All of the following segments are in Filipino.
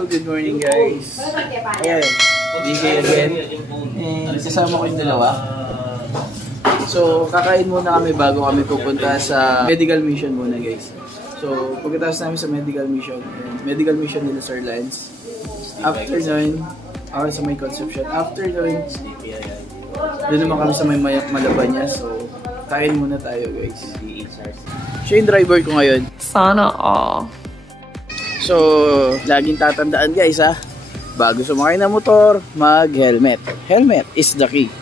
Good morning guys. Ayan, DJ again. And kasama ko yung dalawa. So, kakain muna kami bago kami pupunta sa medical mission muna guys. So, pagkatapos namin sa medical mission nila Sir Lance. After nun, ako sa may conception. After nun, doon naman kami sa may Malabanyas. So, kain muna tayo guys. Siya yung driver ko ngayon. Sana all. So, laging tatandaan guys ha. Bago sumakay ng motor, mag-helmet. Helmet is the key.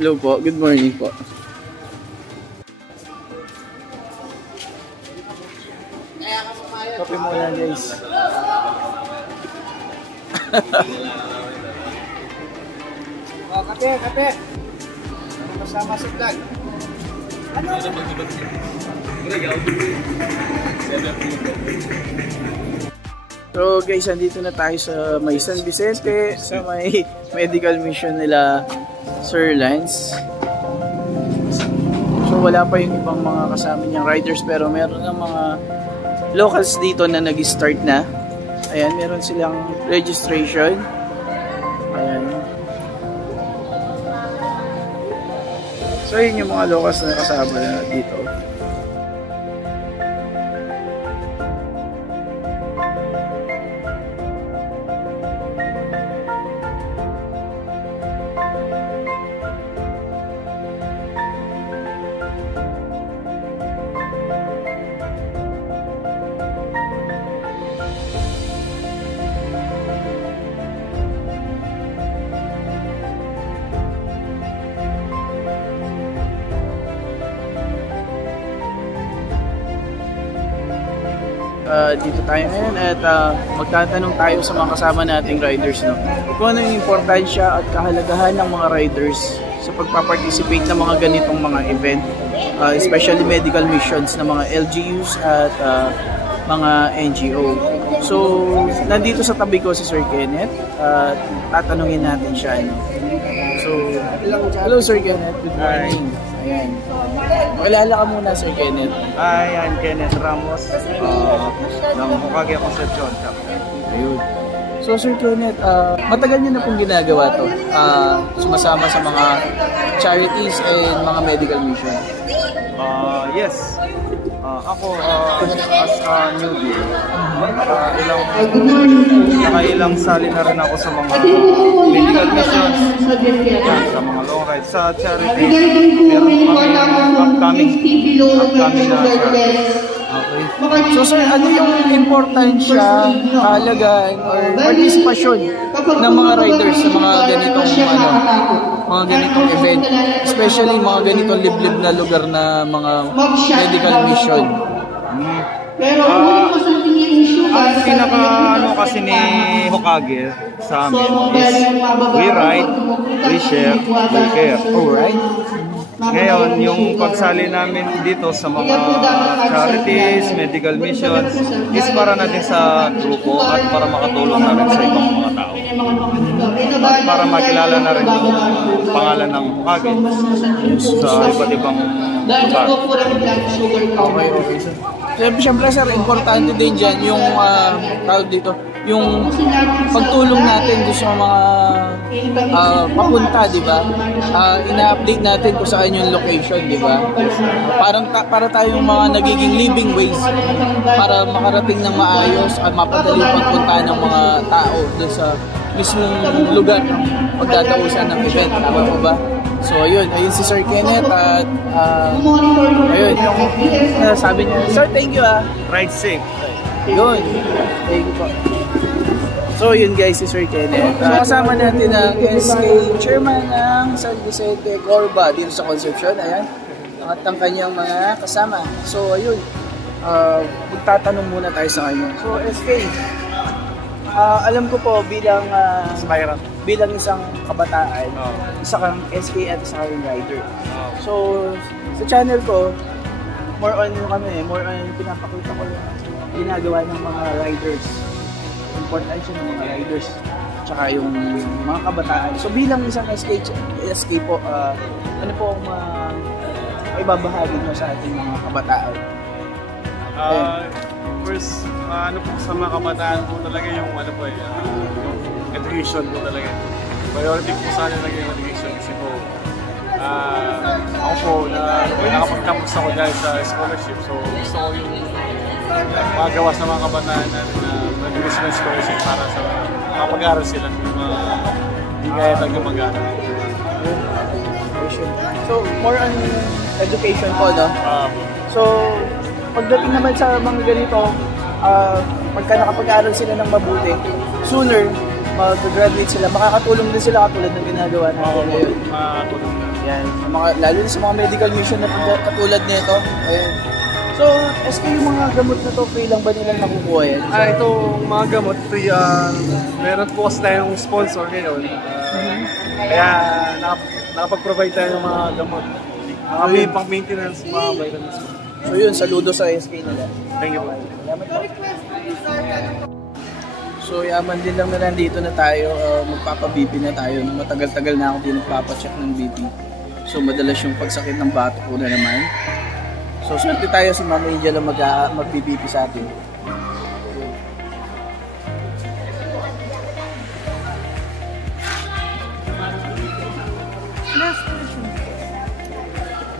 Hello po, good morning po. Kape muna guys. Oh, kape. Ano kasama sa vlog? Ano? So guys, andito na tayo sa may San Vicente, sa may medical mission nila Sir Lance. So wala pa yung ibang mga kasama niyang riders, pero meron ng mga locals dito na nag-start na. Ayan, meron silang registration. Ayan. So yun yung mga locals na kasama na dito. Dito tayo ngayon at magtatanong tayo sa mga kasama nating riders, no? Kung ano yung importansya at kahalagahan ng mga riders sa pagpaparticipate ng mga ganitong mga event, especially medical missions ng mga LGUs at mga NGO. So, nandito sa tabi ko si Sir Kenneth at tatanungin natin siya, no? So, hello Sir Kenneth, good morning. Ayan. Pakilala ka muna Sir Kenneth. Hi, I'm Kenneth Ramos ng Hokage Concepcion Chapter. Ayun. So Sir Kenneth, matagal niyo na pong ginagawa to, sumasama sa mga charities and mga medical mission? Yes. Ako as a newbie, nakailang sali na rin ako sa mga medical missions, sa mga long rides, sa charity. Meron kami upcoming na charities. Okay. So sir, ano yung importansya, kahalagaan, or partisipasyon ng mga riders sa mga ganitong mga ganitong event, especially mga ganitong liblib na lugar na mga medical mission? Ang pinaka kasi ni Hokage sa amin is we ride, we share, we care. Alright. Ngayon, yung pagsali namin dito sa mga charities, medical missions, is para natin sa grupo at para makatulong namin sa ibang mga tao. at para makilala na rin yung pangalan ng Bukagit sa iba't ibang lugar. Okay. Siyempre sir, importante din dyan yung tawag dito, yung pagtulong natin doon sa mga papunta, di ba? Ina-update natin kung saan yung location, di ba? Para tayong mga nagiging living ways para makarating ng maayos at mapadali pagpunta ng mga tao doon sa mismong lugar ng pagdadausan ng event. Tama po ba? So ayun si Sir Kenneth at ayun yung sabi niya, Sir, thank you Ride safe. Yun, thank you po. So yun guys, si Sir Kenneth. Kasama natin ang SK Chairman ng San Vicente Corba dito sa Concepcion. Ayan, at ang kanyang mga kasama. So ayun, magtatanong muna tayo sa kanya. So SK, alam ko po bilang isang kabataan, isa kang SK at isa kang rider. So sa channel ko, more on pinapakita ko yung ginagawa ng mga riders, importansya ng mga riders, tsaka yung mga kabataan. So bilang isang SK po, ano po ang ibabahagi mo sa ating mga kabataan? First, ano po sa mga kabataan po talaga yung yung education po talaga. Priority po sa akin yung education kasi po ako po nakapag-campus ako dahil sa scholarship. So gusto ko yung magawa sa mga kabataan na nag-use ng scholarship para sa makapag-aral sila kung hindi kaya talaga mag-aral. So more on education po, no? So pagdating naman sa mga ganito, pagka nakapag-aral sila ng mabuti, sooner mag-graduate sila, makakatulong din sila katulad ng ginagawa natin ngayon. Yan, lalo na sa mga medical mission na katulad nito. Ayan. So, SK, yung mga gamot na to, free lang ba nilang nakukuha yan? Ito mga gamot, free. Meron po kasi tayong sponsor ngayon. Kaya nakapag-provide tayo ng mga gamot. Mga pang-maintenance, mga vitamins. So yun, saludo sa SK nila. Thank you. Salamat po. So yaman din lang na nandito na tayo, magpapa-BP na tayo. Matagal-tagal na ako din nagpapacheck ng BP. So madalas yung pagsakit ng bato ko na naman. So swerte tayo si Mama Angel lang mag-BP sa atin.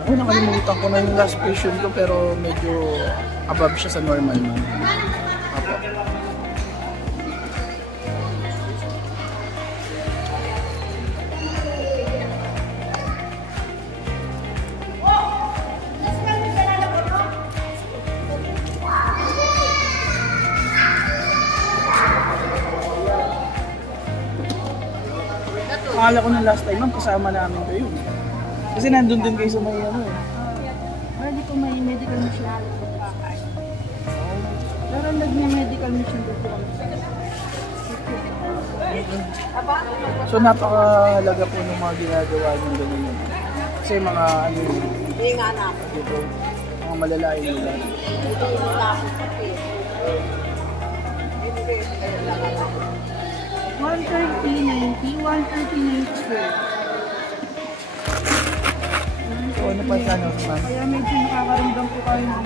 Ako nakalimutan ko na yung last patient ko pero medyo above siya sa normal man. Apo. Akala ko na last time, ma'am, kasama namin kayo. Kasi nandun din kayo sa may ano eh. Hindi po may medical mission. Pero nag-medical mission po kami. So napakalaga po ng mga ginagawa ng ganun yun. Kasi mga ano yun. Hindi nga na ako. Dito, mga malalayo nila. Ito yung laki. 130, 90, 130, 92. So ano pa sa ano, ma'am? Kaya medyo nakakaramdam po kayo ng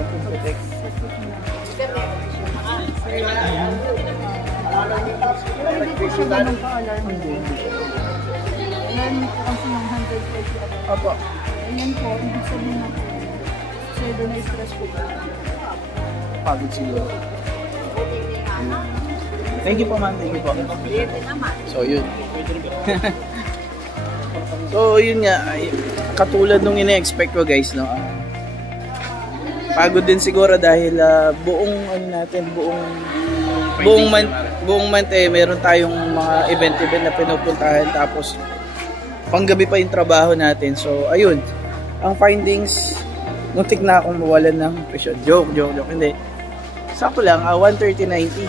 Protect. Pero hindi po siya ganun ka-alarm. Alarm po kasi ng 130 Opo. Ayan po, ibig sabihin na po. Zero na stress po ba? Pagod siguro. Thank you po, ma'am. Thank you po. So yun. So yun nga, katulad nung ina-expect ko guys, no. Pagod din siguro dahil buong ano natin, buong month eh meron tayong mga event na pinupuntahan tapos panggabi pa yung trabaho natin. So ayun, ang findings, muntik na akong mawalan ng presyon. Joke. Hindi. Sakto lang, 130.90.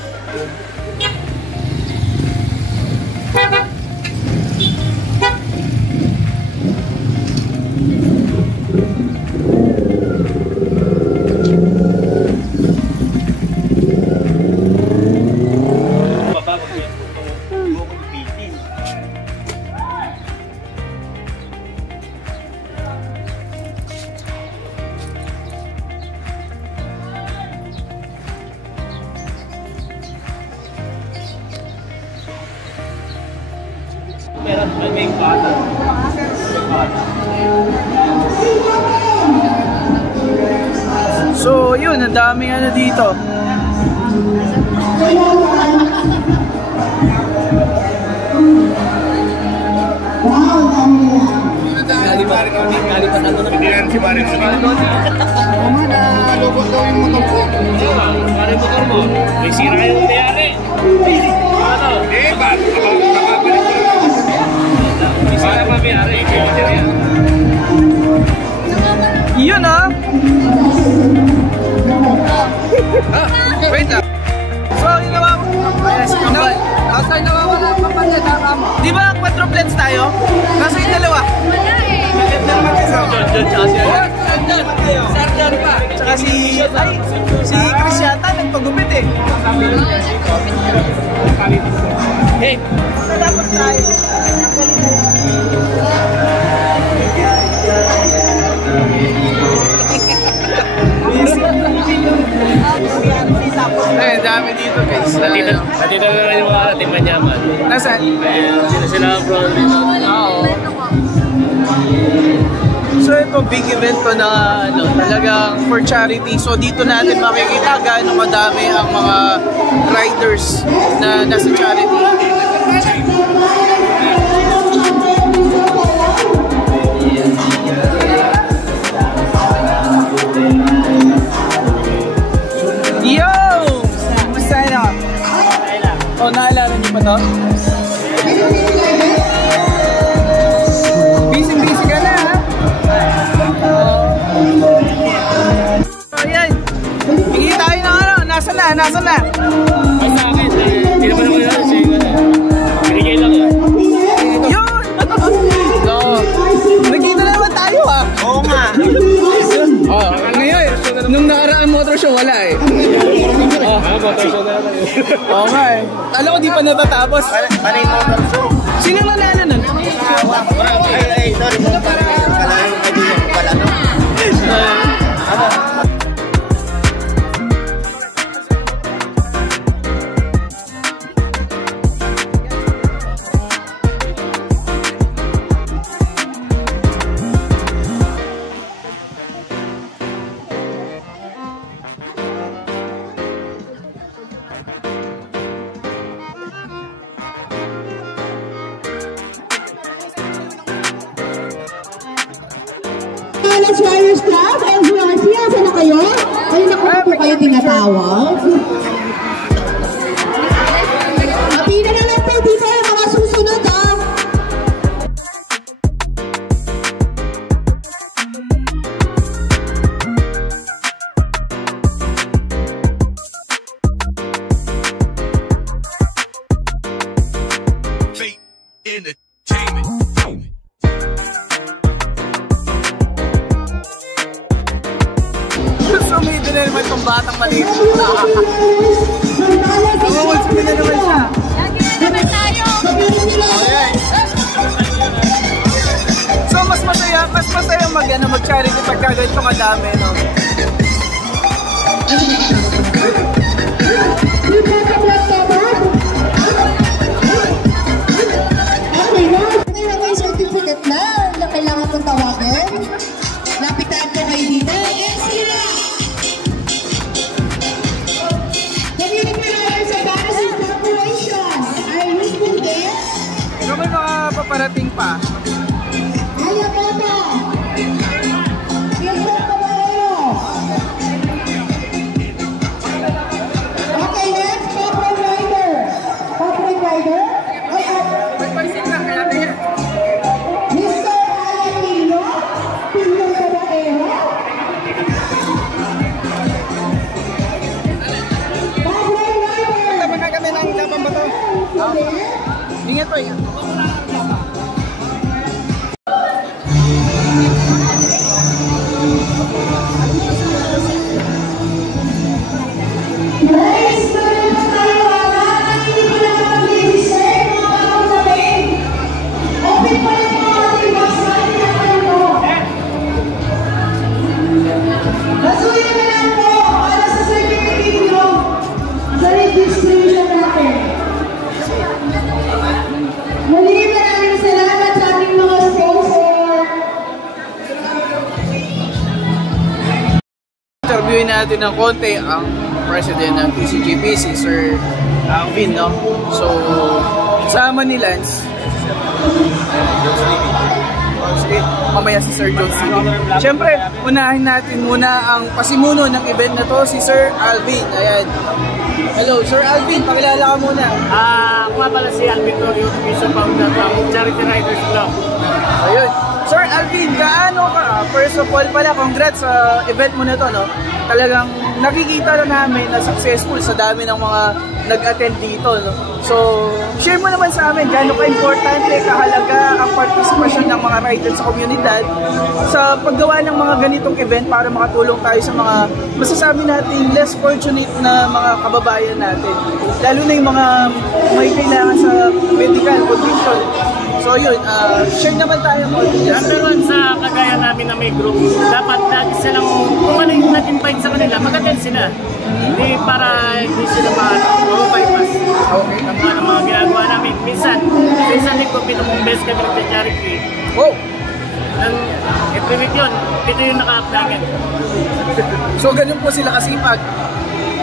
So yun, ang daming ano dito. Lubot daw yung motor ko. Pare motor mo. May sira yung tiyari. Ano? Eh, ba? Nakabalik ko lang. May sira pa biyari. Yun ah! Wait ah! So, yung nawawala. Nasa yung nawawala ang papansin mo. Di ba quadruplets tayo? Nasa yung dalawa? Wala eh. Sarjan pa. Tsaka si Chris yata nagpagupit eh. Hey! Dapat tayo. Ay, dami dito guys. Natita na lang yung mga ating manyaman. Nasaan? Sila bro dito. Oo. So ito, big event to na ano, talagang for charity. So dito natin makikita gaano kadami ang mga riders na nasa charity. Yo! Sign up! Oh, naalala niyo pa to? Busy ka na, ha? So, yan. Hingi tayo ng ano. Nasaan na? Ay sa akin, hindi naman ako yun. Binigay lang yun. Yun! So, nagkita na naman tayo, ha? Oo nga. Oh, ngayon, nung nakaraan motor show, wala eh. Motor show na lang yun. Oo nga eh. Alam ko di pa natatapos. Ano yung motor show? Sino nanalo nun? Ay, sorry. Pala yung kaibigan ko pala, no? Riders Club, NGRC, asa na kayo? Ay, naku po kayo tinatawag. Mapina na lang po dito yung mga susunod, ha? Entertainment. Sumida na naman itong batang maliit. Sumida na naman siya. Lagi na naman tayo. Ayan. So mas masaya mag-charity pagka ganito kadami, no? Okay na may certificate na kailangan kong tawagin. Lapitan ko kayo dito. Yes, sila! Community Riders Advancing Corporation. Are you still there? Ikaw may mga paparating pa. Ayaw mo na! Yes, Caballero! Okay, next, Corporate Rider. Corporate Rider? May pansin na kaya kaya. Mr. Ayanillo, Pinong Caballero. Corporate Rider. Tama na kami ng kapang bato. Ingat po, ingat. Guys, meron po tayo hindi ko lang mag-register mga kapatid. Open pa rin po ang ating box natin na kayo. Basuyin na lang po para sa certificate nyo sa registration natin. interviewin natin ng konti ang president ng TCGP, si Sir Alvin, no? So, kasama ni Lance. Sige, mamaya si Sir Jones TV. Siyempre, unahin natin muna ang pasimuno ng event na to, si Sir Alvin. Ayan. Hello, Sir Alvin, pakilala ka muna. Ako nga pala si Alvin Torrio, Official Founder ng Charity Riders Club. Ayun. Sir Alvin, gaano ka? First of all pala, congrats sa event mo na to, no? Talagang nakikita na namin na successful sa dami ng mga nag-attend dito, no? So, share mo naman sa amin gaano ka-importante, kahalaga ang participation ng mga riders sa komunidad sa paggawa ng mga ganitong event para makatulong tayo sa mga masasabi natin less fortunate na mga kababayan natin. Lalo na yung mga may kailangan sa medical condition. So yun, share naman tayo mo. Number one, sa kagaya namin na may group, dapat lagi silang, kung ano yung nag-invite sa kanila, mag-attend sila. Hindi para hindi sila ma-bypass. Okay. Ang mga ginagawa namin. Minsan ko, pinomong best kami nagta-charity. Oh! Every week yun, ito yung naka-updagan. So ganun po sila kasipag.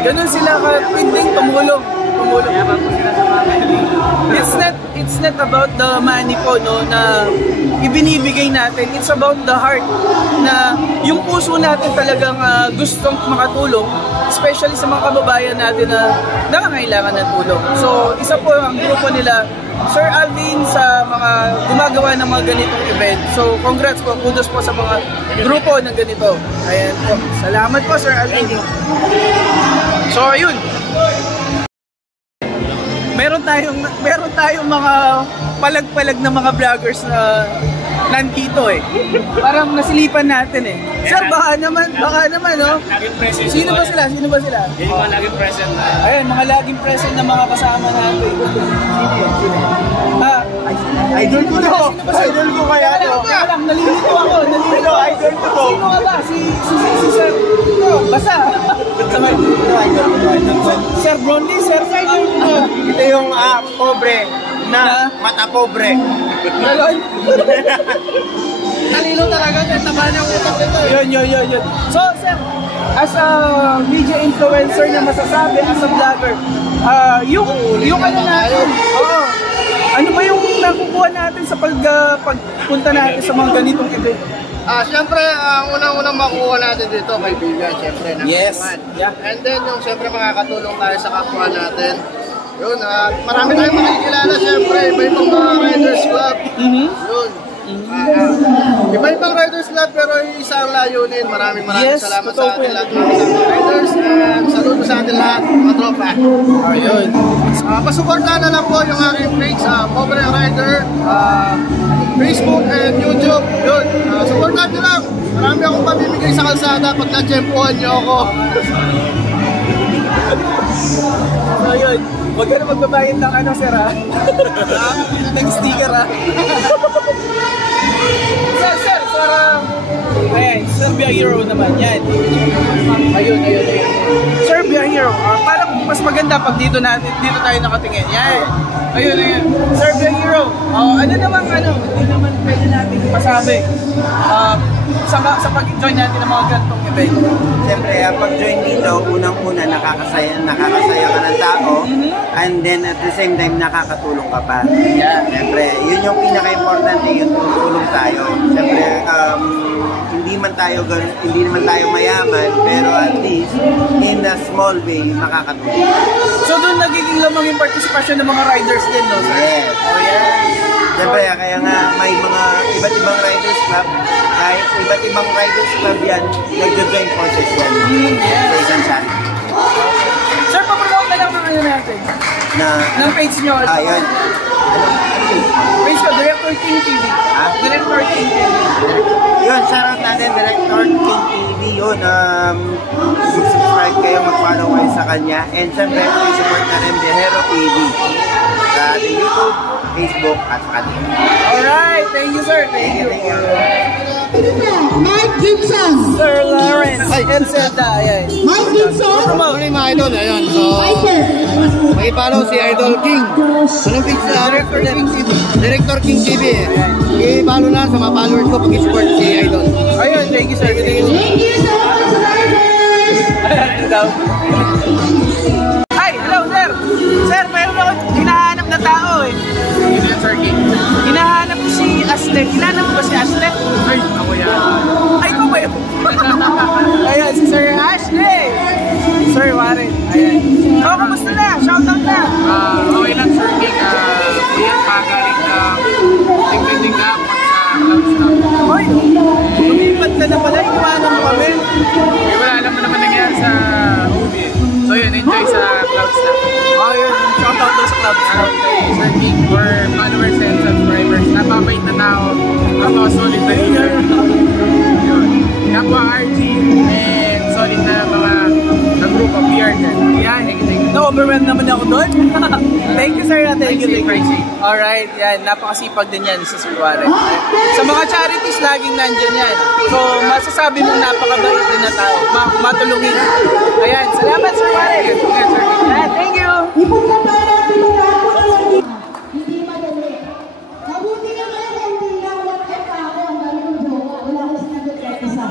Ganun sila kapinding tumulong. It's not about the money po, no, na ibinibigay natin. It's about the heart, na yung puso natin talagang gustong makatulong, especially sa mga kababayan natin na nangangailangan ng tulong. So isa po ang grupo nila, Sir Alvin, sa mga gumagawa ng mga ganitong event. So congrats po, kudos po sa mga grupo ng ganito. Ayan po. Salamat po, Sir Alvin. So ayun. Meron tayong mga palag-palag na mga vloggers na nandito eh. Parang nasilipan natin eh. Sir, baka naman, no? Sino ba sila? Yung mga laging present na. Ayun, mga laging present na mga kasama natin. Idol ko to. Idol ko kaya to. Kaya lang, nalilito ako. Idol ko to. Sino nga ba? Si Sir. Basta. Sir Bronly, Sir Idol ko. Ito yung pobre na mata pobre. Galon. Nalilo talaga. Taba niya ang utak nito. Yun. So, Sir, as a media influencer na masasabi, as a vlogger, yung ano natin, ano ba yung nakukuha natin sa pagpunta natin sa mga ganitong event? Siyempre, ang unang-unang makuha natin dito, kaibigan, siyempre, Yes. Yeah. And then, yung siyempre makakatulong tayo sa kapwa natin. Yun, marami tayong makikilala, siyempre, iba-ibang mga Riders Club. Yun. Iba-ibang Riders Club, pero isa ang layunin. Maraming salamat sa ating lahat ng riders. And saludo sa ating lahat, mga tropa. Ayun. Pasuportahan na lang po yung aking page, Pobre Rider, Facebook and YouTube. Yun, supportahan nyo lang. Marami akong pamimigay sa kalsada pag na-tsempuhan nyo ako. So yun, huwag ka na magbabayad ng ano, Sir, ha? Ng sticker, ha? Sir, ayan, Sir Hero naman, yan. Ayun. Sir Hero, parang mas maganda pag dito tayo nakatingin. Yan. Ayun. Sir Hero, hindi naman pwede natin masabi sa pag-join natin ng mga ganitong event. Siyempre, pag-join dito, unang-una nakakasaya ka ng tao, and then at the same time nakakatulong ka pa. Yeah. Siyempre, yun yung pinaka-importante, yung tutulong tayo. Siyempre, hindi naman tayo mayaman, pero at least in a small way makakatulong. So doon nagiging lamang yung participation ng mga riders din, no? Yes. Oh, yeah. Siyempre, kaya nga may mga iba't ibang riders club, kahit iba't ibang riders club yan, nagjo-join forces yan. Sa isang channel. Sir, papromote na lang ang ano natin. Ng page nyo. Yun. Page ko, Director King TV. Director King TV. Yun, shoutout natin, Director King TV. Yun, subscribe kayo, mag-follow kayo sa kanya. And syempre, support na rin The Hero TV. Sa ating YouTube, Facebook, at sa kanya. Alright, thank you, sir. Thank you. Mike Gibson. Sir Lawrence. And Zelda, ayan. Mike Gibson. Mga idol, ayun. So, makipollow si Idol King. Anong page na? Director King TV. I-follow na sa mga followers ko pag-support si Idol. Ayun, thank you, sir. Thank you so much, riders. daw. Hi, hello sir! Sir, mayroon ako hinahanap na tao eh. Yun yan, Sir King. Hinahanap ko si Asle. Hinahanap ko ba si Asle? Ay, ako yan. Ay, ko ba yun? Ayan, si Sir Ashley! Sir Warren, ayan. Oh, kumusta na? Shoutout na! Okay lang, Sir King. Kuya, pagaling na tingting na ako sa Clouds na. Hoy, lumipat ka na pala. Iwanan mo kami. Eh, wala, alam mo naman nangyari sa OB. So yun, enjoy sa Clouds na. Oh, yun. Shoutout daw sa Clouds na. Sir King, for followers and subscribers, napapait na ako. Ako, solid na leader. Yun. Kapwa RG and solid na mga group of PR dyan. Yan. Na-overwhelm naman ako doon. Thank you, sir. Thank you. Alright, yan. Napakasipag din yan si Sir Warren. Sa mga charities, laging nandyan yan. So, masasabi mong napakabait din na tao. Matulungin. Ayan. Salamat, Sir Warren. Yan, thank you. Ipaglaban natin ang lahat ng mga hindi madali. Mabuti nga kayo kung hindi na walang epa ako. Ang dami ng joke. Wala ko sinagot kahit isa.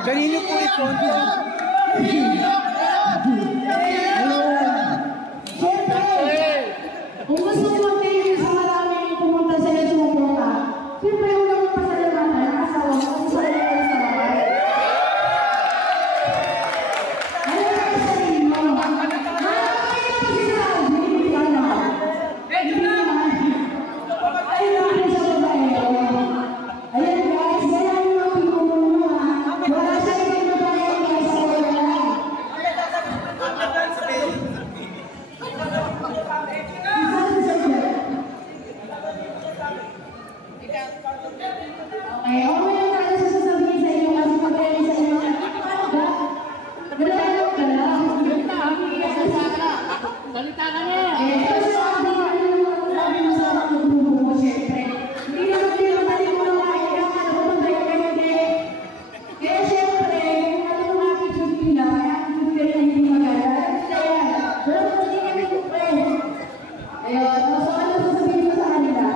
Kanino po ito? Kung gusto mo mag-thank sa maraming pumunta sa iyo sumuporta, siyempre yung lang pasalamatan ang asawa mo kung saan kayo sa labay. Ano na sa inyo? Marami na kasi sa akin, hindi ka naman. Hindi naman. Ayun lang sa babae. Ayan guys, ganyan yung mga pinupuno ha. Wala sa ibang babae guys sa wala. Okay, ako may naman sa sasabihin sa inyo kasi pagkain sa inyo. Naglalok ka lang. Salita ka niya. Pero sabi mo sa mga grupo mo, syempre. Hindi naman din madali mo lang kaya ano kung tayo kayo din. Kaya syempre, kung ano yung attitude nila, attitude nila hindi maganda. Pero hindi kami friends. Ayun, so ano sasabihin mo sa kanila?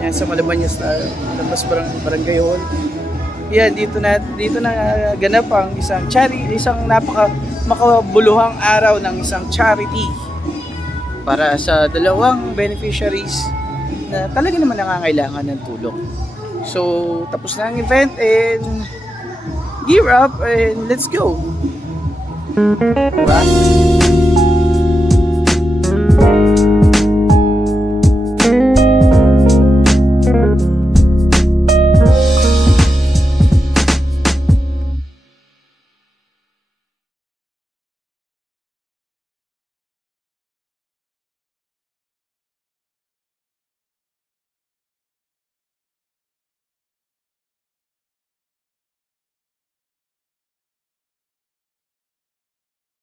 Yan sa Malabanyas na labas Barangay Hall. Yan, dito na ganap ang isang makabuluhang araw ng isang charity para sa dalawang beneficiaries na talaga naman nangangailangan ng tulong. So, tapos na ang event and gear up and let's go! Diba?